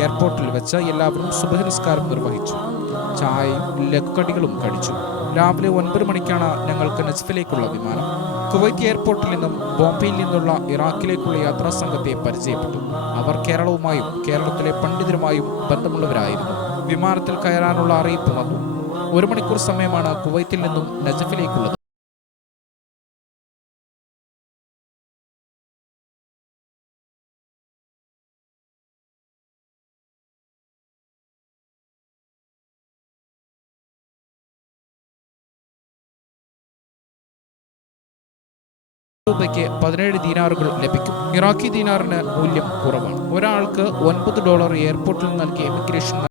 എയർപോർട്ടിൽ വെച്ച് എല്ലാവരും സുബഹി നിസ്കാരം നിർവഹിച്ചു. ചായയും ലഘുകടികളും കഴിച്ചു. രാവിലെ 9 മണിക്കാണ് ഞങ്ങൾക്ക് നജ്ഫിലേക്കുള്ള വിമാനം. കുവൈറ്റ് എയർപോർട്ടിൽ നിന്നും ബോംബെയിൽ നിന്നുള്ള ഇറാഖിലേക്കുള്ള യാത്രാ സംഘത്തെ പരിചയപ്പെട്ടു. അവർ കേരളവുമായും കേരളത്തിലെ പണ്ഡിതരുമായും ബന്ധമുള്ളവരായിരുന്നു. വിമാനത്തിൽ കയറാനുള്ള അറിയിപ്പ് വന്നു. 1 മണിക്കൂർ സമയമാണ് കുവൈത്തിൽ നിന്നും നജ്ഫിലേക്കുള്ളത്. രൂപയ്ക്ക് 17 ദീനാറുകൾ ലഭിക്കും. ഇറാഖി ദീനാറിന് മൂല്യം കുറവാണ്. ഒരാൾക്ക് $9 എയർപോർട്ടിൽ നൽകിയ ഇമിഗ്രേഷൻ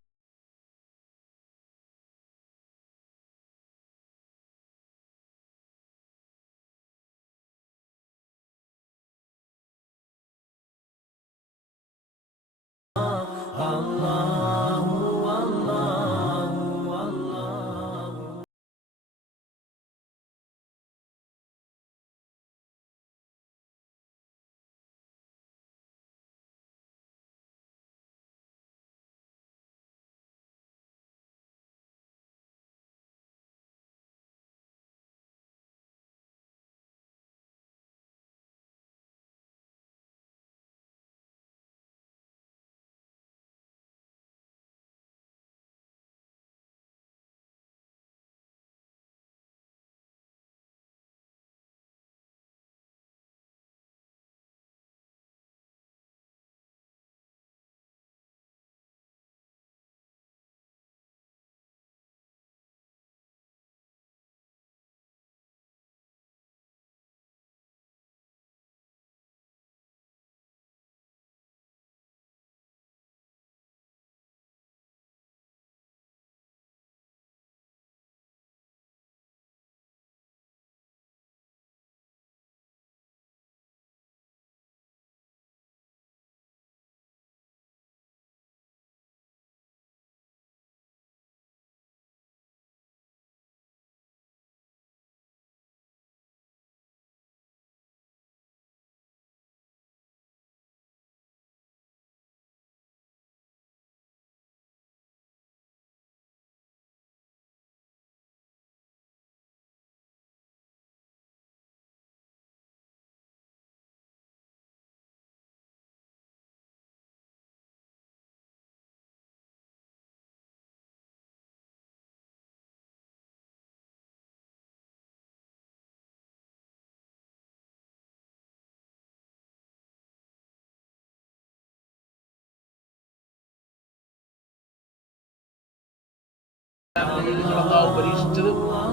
പരീക്ഷിച്ചത്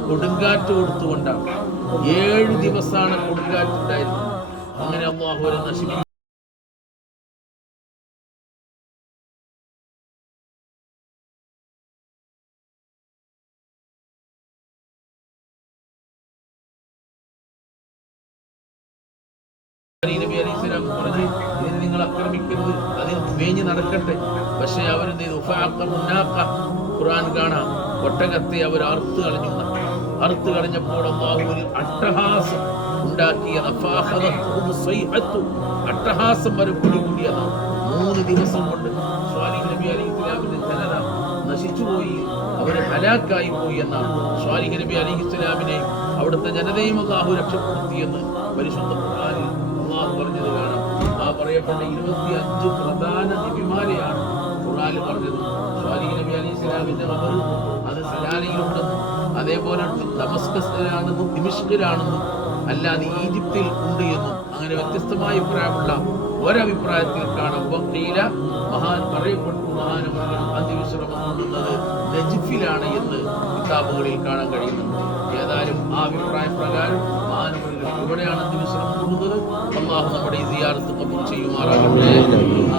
കൊടുങ്കാറ്റ് കൊടുത്തുകൊണ്ടാണ്. 7 ദിവസമാണ് കൊടുങ്കാറ്റ് ഉണ്ടായിരുന്നത്. അങ്ങനെ അല്ലാഹു അവരെ നശിപ്പിച്ചു. നബി അലൈഹി സ്വലാം പറഞ്ഞു, ഇതിന് നിങ്ങൾ ആക്രമിക്കരുത്, അതിന് മേഞ്ഞ് നടക്കട്ടെ. പക്ഷെ അവരെന്ത് ചെയ്തു? ഖുർആൻ കാണാം, ഒട്ടകത്തെ അവർ അറുത്ത് കളഞ്ഞു. അറുത്ത് കളഞ്ഞപ്പോൾ അല്ലാഹു ഒരു അട്ടഹാസം ഉണ്ടാക്കിയ അട്ടഹാസം വരെ പിടികൂടിയതാണ്. 3 ദിവസം കൊണ്ട് സ്വാലിഹ് നബി അലൈഹി സ്വലാമിന്റെ ജനത നശിച്ചുപോയി, അവർ ഹലാക്കായി പോയി എന്നാണ്. സ്വാലിഹ് നബി അലൈഹി സ്വലാമിനെയും അവിടുത്തെ ജനതയും അല്ലാഹു രക്ഷപ്പെടുത്തിയെന്ന് പരിശുദ്ധ ഖുർആനിൽ അല്ലാഹു പറഞ്ഞത് കാണാം. ആ പറയപ്പെട്ട 25 പ്രധാന നബിമാരെയാണ് ഖുർആനിൽ പറഞ്ഞത്. സ്വാലിഹ് നബി അലൈഹി സ്വലാമിന്റെ ഖബർ അത് സലാലയിലുണ്ടെന്നും അതേപോലെ ദമസ്കസിലാണെന്നും ദിമിഷ്കിലാണെന്നും അല്ലാതെ ഈജിപ്തിൽ ഉണ്ട് എന്നും അങ്ങനെ വ്യത്യസ്തമായ അഭിപ്രായമുള്ള ഒരഭിപ്രായത്തിൽ കാണാം. വഖീല പറയപ്പെട്ടു മഹാനവറുകൾ അന്ത്യവിശ്രമം കൊള്ളുന്നത് നജ്ഫിലാണ് എന്ന് കിതാബുകളിൽ കാണാൻ കഴിയുന്നുണ്ട്. ഏതായാലും ആ അഭിപ്രായ പ്രകാരം മഹാനവറുകൾ ഇവിടെയാണ് അന്ത്യവിശ്രമം കൊള്ളുന്നത്. അല്ലാഹു നമ്മുടെ ഈ സിയാറത്ത് കബൂൽ ചെയ്യുമാറാകട്ടെ.